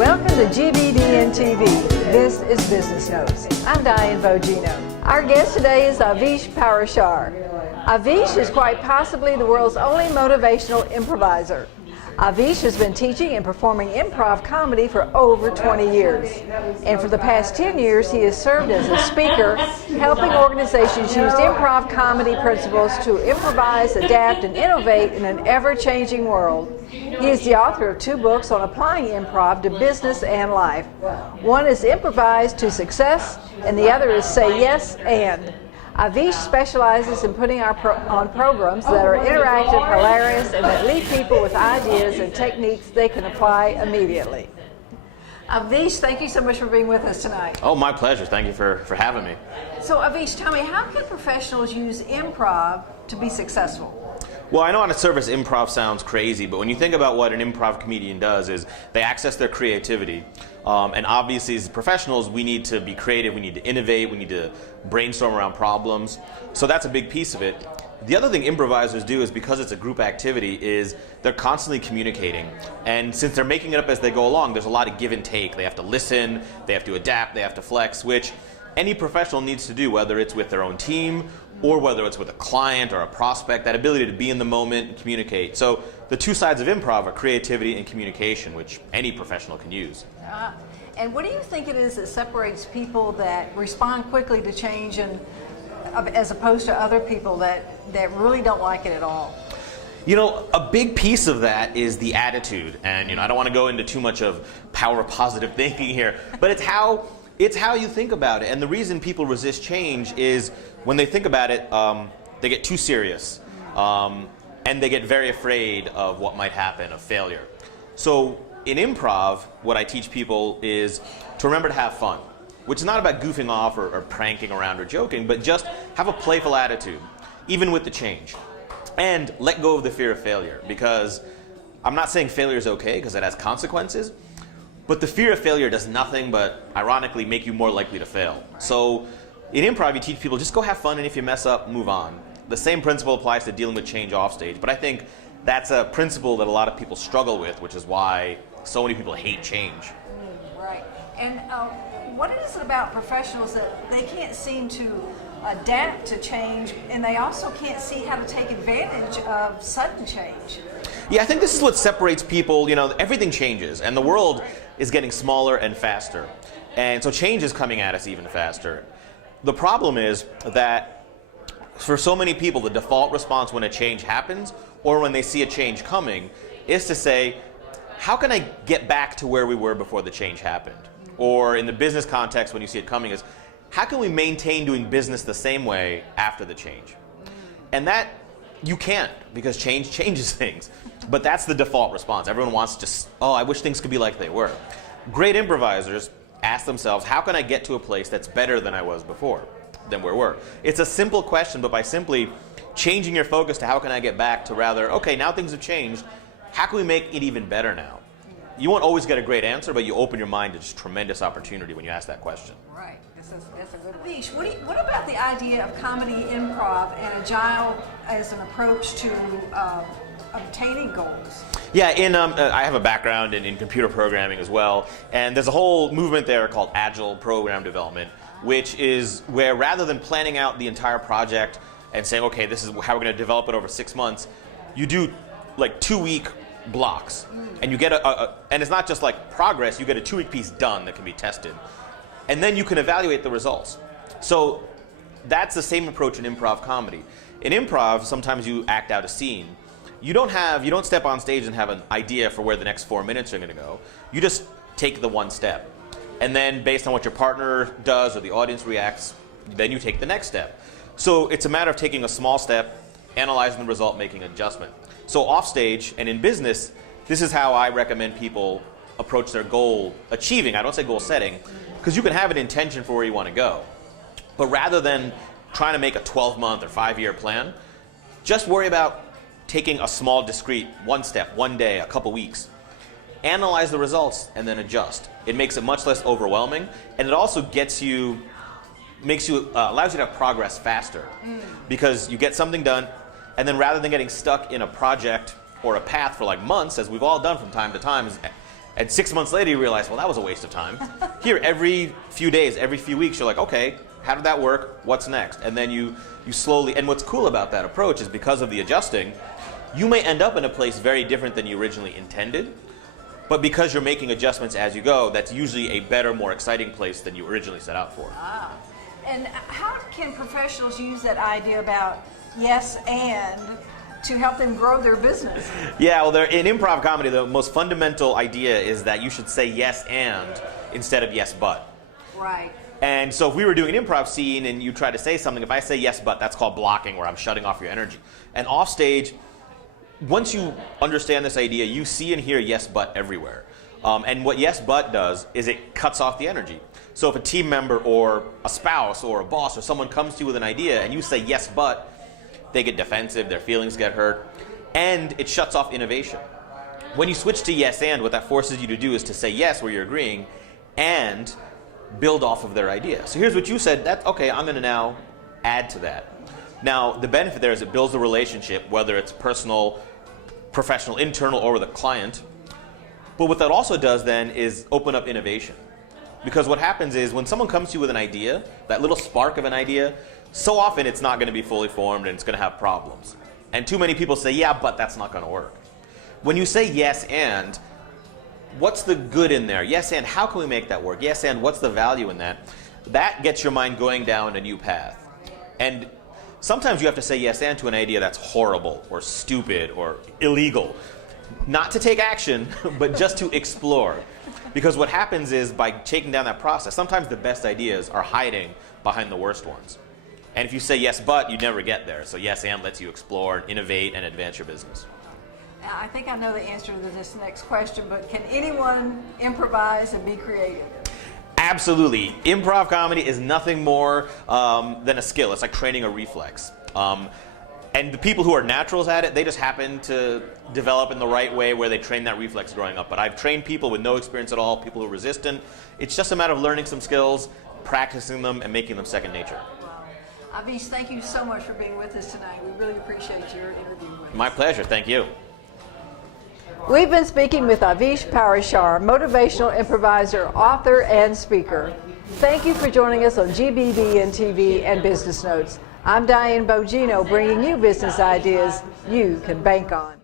Welcome to GBDN TV. This is Business Notes. I'm Diane Bogino. Our guest today is Avish Parashar. Avish is quite possibly the world's only motivational improviser. Avish has been teaching and performing improv comedy for over 20 years. And for the past 10 years, he has served as a speaker, helping organizations use improv comedy principles to improvise, adapt, and innovate in an ever-changing world. He is the author of 2 books on applying improv to business and life. One is Improvise to Success, and the other is Say Yes and. Avish specializes in putting on programs that are interactive, hilarious, and that leave people with ideas and techniques they can apply immediately. Avish, thank you so much for being with us tonight. Oh, my pleasure. Thank you for having me. So, Avish, tell me, how can professionals use improv to be successful? Well, I know on the surface improv sounds crazy, but when you think about what an improv comedian does is they access their creativity. And obviously as professionals, we need to be creative, we need to innovate, we need to brainstorm around problems. So that's a big piece of it. The other thing improvisers do is, because it's a group activity, is they're constantly communicating. And since they're making it up as they go along, there's a lot of give and take. They have to listen, they have to adapt, they have to flex, which any professional needs to do, whether it's with their own team or whether it's with a client or a prospect, that ability to be in the moment and communicate. So the 2 sides of improv are creativity and communication, which any professional can use. And what do you think it is that separates people that respond quickly to change and as opposed to other people that really don't like it at all? You know, a big piece of that is the attitude. And I don't want to go into too much of power of positive thinking here, but it's how you think about it. And the reason people resist change is when they think about it, they get too serious. And they get very afraid of what might happen, of failure. So in improv, what I teach people is to remember to have fun, which is not about goofing off or pranking around or joking, but just have a playful attitude, even with the change. And let go of the fear of failure, because I'm not saying failure is okay, because it has consequences, but the fear of failure does nothing but, ironically, make you more likely to fail. So in improv, you teach people just go have fun, and if you mess up, move on. The same principle applies to dealing with change off stage, but I think that's a principle that a lot of people struggle with, which is why so many people hate change. Right. And what is it about professionals that they can't seem to adapt to change, and they also can't see how to take advantage of sudden change? Yeah, I think this is what separates people. Everything changes, and the world is getting smaller and faster. And so change is coming at us even faster. The problem is that for so many people, the default response when a change happens or when they see a change coming is to say, how can I get back to where we were before the change happened? Or in the business context, when you see it coming, is how can we maintain doing business the same way after the change? And that you can't, because change changes things. But that's the default response. Everyone wants to, I wish things could be like they were. Great improvisers ask themselves, how can I get to a place that's better than I was before, than where we were? It's a simple question, but by simply changing your focus to how can I get back to rather, okay, now things have changed, how can we make it even better now? You won't always get a great answer, but you open your mind to just tremendous opportunity when you ask that question. Right. That's a good one. Avish, what about the idea of comedy improv and agile as an approach to obtaining goals? Yeah, I have a background in computer programming as well, and there's a whole movement there called Agile Program Development, which is where rather than planning out the entire project and saying, okay, this is how we're going to develop it over 6 months, you do like 2-week blocks, and you get and it's not just like progress, you get a 2-week piece done that can be tested, and then you can evaluate the results. So that's the same approach in improv comedy. In improv, sometimes you act out a scene. You don't step on stage and have an idea for where the next 4 minutes are going to go. You just take the one step, and then based on what your partner does or the audience reacts, then you take the next step. So it's a matter of taking a small step, analyzing the result, making an adjustment. So off stage and in business, this is how I recommend people approach their goal achieving. I don't say goal setting, because you can have an intention for where you want to go. But rather than trying to make a 12-month or 5-year plan, just worry about taking a small, discrete, one step, one day, a couple weeks. Analyze the results and then adjust. It makes it much less overwhelming, and it also allows you to have progress faster, because you get something done, and then rather than getting stuck in a project or a path for like months, as we've all done from time to time, And 6 months later, you realize, well, that was a waste of time. Here, every few days, every few weeks, you're like, okay, how did that work? What's next? And then you slowly, and what's cool about that approach is because of the adjusting, you may end up in a place very different than you originally intended, but because you're making adjustments as you go, that's usually a better, more exciting place than you originally set out for. Ah. And how can professionals use that idea about yes and to help them grow their business? Yeah, well, in improv comedy, the most fundamental idea is that you should say yes and instead of yes but. Right. And so if we were doing an improv scene and you try to say something, if I say yes but, that's called blocking, where I'm shutting off your energy. And off stage, once you understand this idea, you see and hear yes but everywhere. And what yes but does is it cuts off the energy. So if a team member or a spouse or a boss or someone comes to you with an idea and you say yes but, they get defensive, their feelings get hurt, and it shuts off innovation. When you switch to yes and, what that forces you to do is to say yes where you're agreeing and build off of their idea. So here's what you said, that's okay, I'm going to now add to that. Now, the benefit there is it builds a relationship, whether it's personal, professional, internal, or with a client. But what that also does then is open up innovation. Because what happens is when someone comes to you with an idea, that little spark of an idea, so often it's not going to be fully formed and it's going to have problems. And too many people say, yeah, but that's not going to work. When you say yes and, what's the good in there? Yes and, how can we make that work? Yes and, what's the value in that? That gets your mind going down a new path. And sometimes you have to say yes and to an idea that's horrible or stupid or illegal. Not to take action, but just to explore. Because what happens is by taking down that process, sometimes the best ideas are hiding behind the worst ones. And if you say yes but, you never get there. So yes and lets you explore, innovate, and advance your business. I think I know the answer to this next question, but can anyone improvise and be creative? Absolutely. Improv comedy is nothing more than a skill. It's like training a reflex. And the people who are naturals at it, they just happen to develop in the right way where they train that reflex growing up. But I've trained people with no experience at all, people who are resistant. It's just a matter of learning some skills, practicing them, and making them second nature. Wow. Avish, thank you so much for being with us tonight. We really appreciate your interview with us. My pleasure. Thank you. We've been speaking with Avish Parashar, motivational improviser, author, and speaker. Thank you for joining us on GBDN TV and Business Notes. I'm Diane Bogino, bringing you business ideas you can bank on.